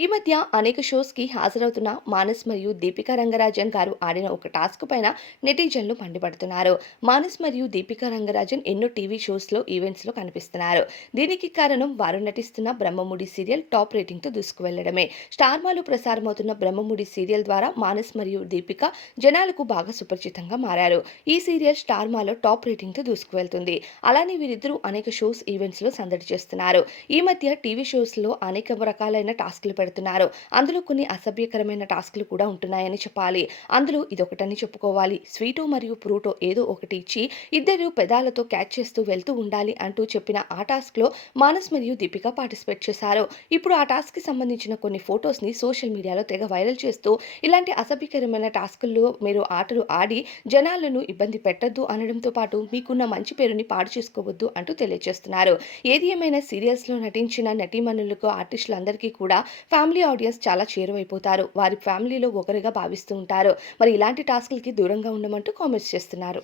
ఈ మధ్య అనేక షోస్‌కి హాజరవుతున్న మానస్ మరియు దీపికా రంగరాజన్ గారు ఆడిన ఒక టాస్క్ పైన నెటిజన్లు మండిపడుతున్నారు. మానస్ మరియు దీపికా రంగరాజన్ ఎన్నో టీవీ షోస్‌లో, ఈవెంట్స్‌లో కనిపిస్తున్నారు. దీనికి కారణం వారు నటిస్తున్న బ్రహ్మముడి సీరియల్ టాప్ రేటింగ్‌తో దూసుకువెళ్ళడమే. స్టార్మాలో ప్రసారమవుతున్న బ్రహ్మముడి సీరియల్ ద్వారా మానస్ మరియు దీపిక జనాలకు బాగా సుపరిచితంగా మారారు. ఈ సీరియల్ స్టార్మాలో టాప్ రేటింగ్‌తో దూసుకువెళ్తుంది. అలానే వీరిద్దరూ అనేక షోస్, ఈవెంట్స్‌లో సందడి చేస్తున్నారు. ఈ మధ్య టీవీ షోస్‌లో అనేక రకాలైన టాస్క్‌లు పెడుతున్నారు. అందులో కొన్ని అసభ్యకరమైన టాస్క్‌లు కూడా ఉంటున్నాయని చెప్పాలి. అందులో ఇదొకటని చెప్పుకోవాలి. స్వీటు మరియు ప్రూటో ఏదో ఒకటి ఇచ్చి ఇద్దరు పెదాలతో క్యాచ్ చేస్తూ వెళ్తూ ఉండాలి అంటూ చెప్పిన ఆ టాస్క్‌లో మానస్ మరియు దీపిక పార్టిసిపేట్ చేశారు. ఇప్పుడు ఆ టాస్క్‌కి సంబంధించిన కొన్ని ఫొటోస్ని సోషల్ మీడియాలో తెగ వైరల్ చేస్తూ ఇలాంటి అసభ్యకరమైన టాస్కుల్లో మీరు ఆటలు ఆడి జనాలను ఇబ్బంది పెట్టద్దు అనడంతో పాటు మీకున్న మంచి పేరుని పాడు చేసుకోవద్దు అంటూ తెలియజేస్తున్నారు. ఏది ఏమైనా సీరియల్స్‌లో నటించిన నటీమణులకు, ఆర్టిస్టులందరికీ కూడా ఫ్యామిలీ ఆడియన్స్ చాలా చేరువైపోతారు. వారి ఫ్యామిలీలో ఒకరిగా భావిస్తూ ఉంటారు. మరి ఇలాంటి టాస్క్‌లకి దూరంగా ఉండమంటూ కామెంట్స్ చేస్తున్నారు.